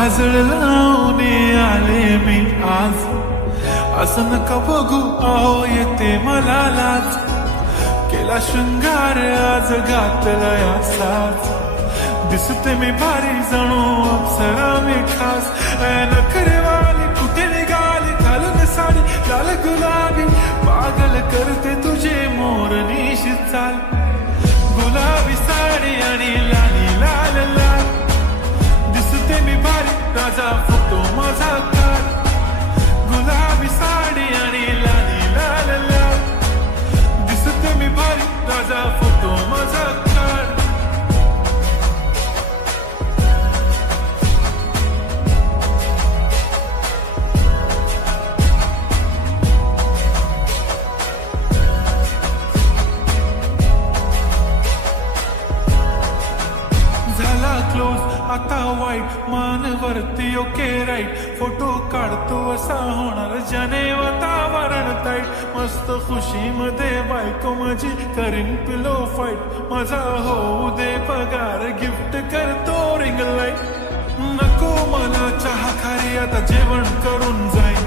काजळ लावून आले मी आज, असं नका बघू अहो येते मला लाज, केला शृंगार आज घातला असाच, दिसते मी भारी जणू अप्सरा मी खास, नखरेवाली कुठे निघाली घालून साडी लाल गुलाबी, पागल करते तुझे मोरनीशी चाल, गुलाबी साडी आणि लाली लाल लाल, दिसते मी भारी राजा फोटो माझा काढ, गुलाबी साडी आणि लाली लाल लाल, दिसते मी भारी राजा फोटो माझा काढ. झाला क्लोज आता वाईट मानवरती ओके राईट, फोटो काढतो असा होणार ज्याने वातावरण ताईट, मस्त खुशी मध्ये बायको माझी करीन पिलो फाईट, माझा होऊ दे पगार गिफ्ट करतो रिंग लाईट, नको मला चहा खारी आता जेवण करून जाईन,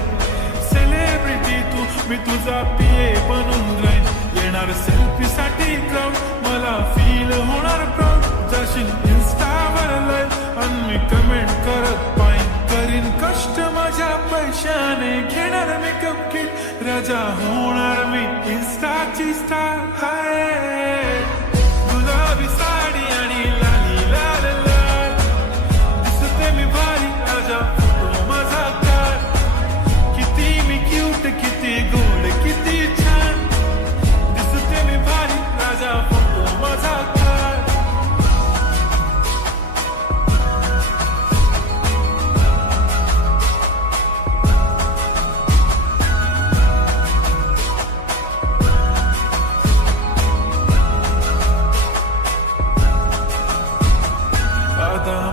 सेलिब्रिटी तू मी तुझा पिये बनून राहीन, येणार सेल्फी साठी क्राऊड मला फील होणार प्राऊड, जाशील इन्स्टावर लाईव्ह आणि मी कमेंट करत पाहिन, करीन कष्ट माझ्या पैशाने घेणार मेकअप किट, राजा होणार मी इन्स्टाची स्टार. हाय गुलाबी साडी आणि लाली लाल लाल, दिसते मी भारी राजा फोटो माझा काढ, किती मी क्यूट किती गोड किती छान, दिसते मी भारी राजा फोटो माझा काढ.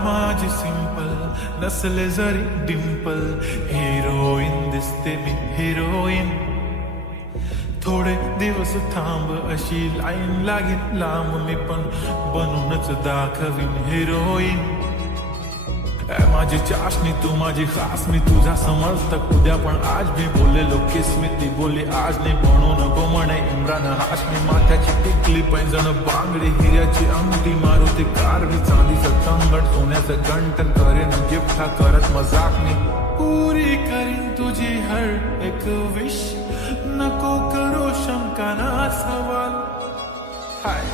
माझी सिंपल नसले जरी डिंपल, हिरोईन दिसते मी हिरोईन, थोडे दिवस थांब अशी लाईन लागेल लांब, मी पण बनूनच दाखवीन हिरोईन, माझी चाशनी तू माझी खास, मी तुझा समर्थक उद्या पण आज भी बोललेलो किसमी, ती बोली आज नाही म्हणू नको म्हणे इम्रान हाशमी, माथ्याची टिकली पैंजण बांगडी हिऱ्याची अंगठी, मारुती कार मी चांदीचं कंगण सोन्याचं गंटन, करेन गिफ्ट हा करत मजाक मी, पुरी करीन तुझी हर एक विश, नको करो शंका ना सवाल. हाय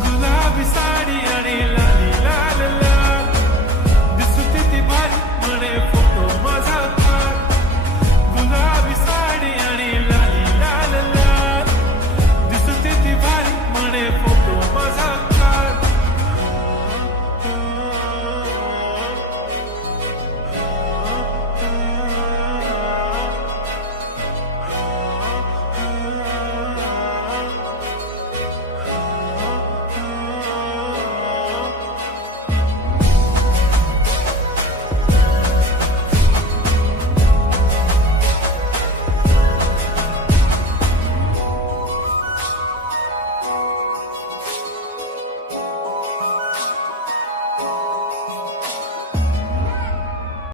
गुलाबी साडी आणि